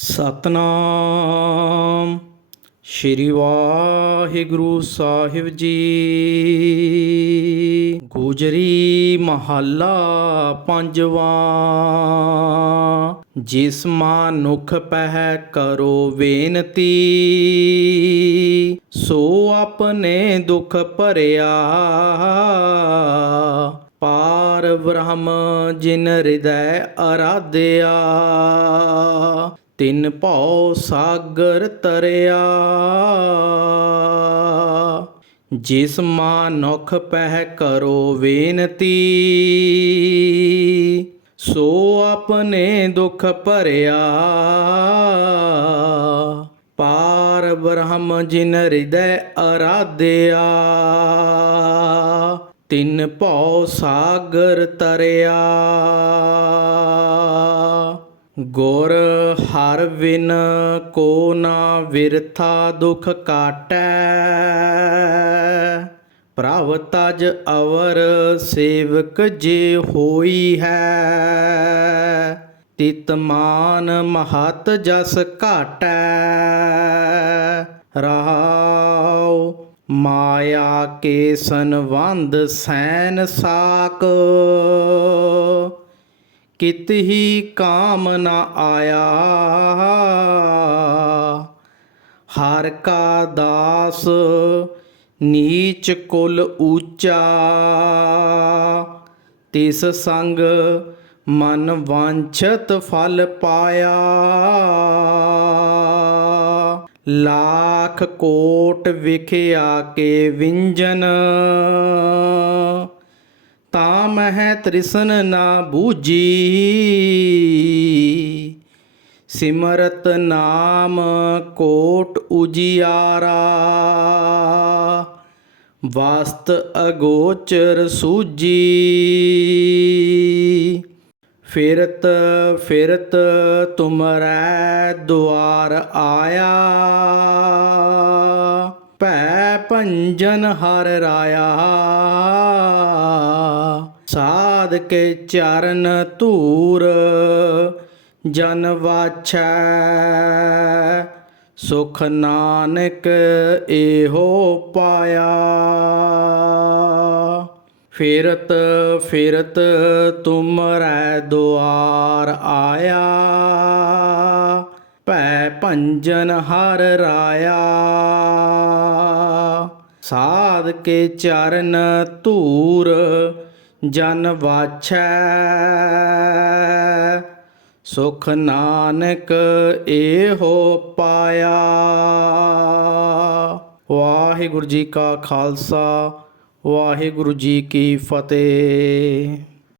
ਸਤਨਾਮ। ਸ਼੍ਰੀ ਵਾਹਿਗੁਰੂ ਸਾਹਿਬ ਜੀ। ਗੁਜਰੀ ਮਹੱਲਾ ਪੰਜਵਾਂ। ਜਿਸ ਮਾਨੁਖ ਪਹਿ ਕਰੋ ਬੇਨਤੀ, ਸੋ ਆਪਣੇ ਦੁਖ ਭਰਿਆ। ਪਾਰ ਬ੍ਰਹਮ ਜਿਨ ਹਿਰਦੈ ਅਰਾਧਿਆ। ਤਿੰਨ ਭਉ ਸਾਗਰ ਤਰਿਆ। ਜਿਸ ਮਾਨੁਖ ਪਹਿ ਕਰੋ ਬੇਨਤੀ, ਸੋ ਆਪਣੇ ਦੁਖ ਭਰਿਆ। ਪਾਰ ਬ੍ਰਹਮ ਜਿਨ ਹਿਰਦੈ ਅਰਾਧਿਆ, ਤਿੰਨ ਭਉ ਸਾਗਰ ਤਰਿਆ। ਗੁਰ ਹਰ ਵਿਨ ਕੋ ਨਾ ਵਿਰਥਾ ਦੁਖ ਕਾਟੈ। ਪ੍ਰਭ ਤਜ ਅਵਰ ਸੇਵਕ ਜੇ ਹੋਈ ਹੈ, ਤਿਤ ਮਾਨ ਮਹਤ ਜਸ ਘਾਟੈ। ਰਹਾਉ ਮਾਇਆ ਕੇ ਸੰਵੰਦ ਸੈਨ ਸਾਕ। ਕਿਤ ਹੀ ਕਾਮ ਨਾ ਆਇਆ। ਹਰ ਕਾ ਦਾਸ ਨੀਚ ਕੁਲ ਊਚਾ। ਤਿਸ ਸੰਗ ਮਨ ਵਾਂਛਤ ਫਲ ਪਾਇਆ। ਲਾਖ ਕੋਟ ਵਿਖਿਆ ਕੇ ਵਿੰਜਨ। ਤਾਂ ਤ੍ਰਿਸ਼ਨ ਨਾ ਬੂਜੀ ਸਿਮਰਤ ਨਾਮ ਕੋਟ ਉਜਿਆਰਾ। ਵਾਸਤ ਅਗੋਚਰ ਸੂਜੀ ਫਿਰਤ ਫਿਰਤ ਤੁਮਰੈ ਦੁਆਰ ਆਇਆ। ਭੈ ਭੰਜਨ ਹਰ ਰਾਇਆ। ਸਾਧ ਕੇ ਚਰਨ ਧੂਰ, ਜਨ ਵਾਛੈ। ਸੁਖ ਨਾਨਕ ਇਹੋ ਪਾਇਆ। ਫਿਰਤ ਫਿਰਤ ਤੁਮਰੈ ਦੁਆਰ ਆਇਆ। ਭੈ ਭੰਜਨ ਹਰ ਰਾਇਆ। ਸਾਧ ਕੇ ਚਰਨ ਧੂਰ ਜਨ ਵਾਛੈ। ਸੁਖ ਨਾਨਕ ਇਹੋ ਪਾਇਆ। ਵਾਹਿਗੁਰੂ ਜੀ ਕਾ ਖਾਲਸਾ ਵਾਹਿਗੁਰੂ ਜੀ ਕੀ ਫਤਿਹ।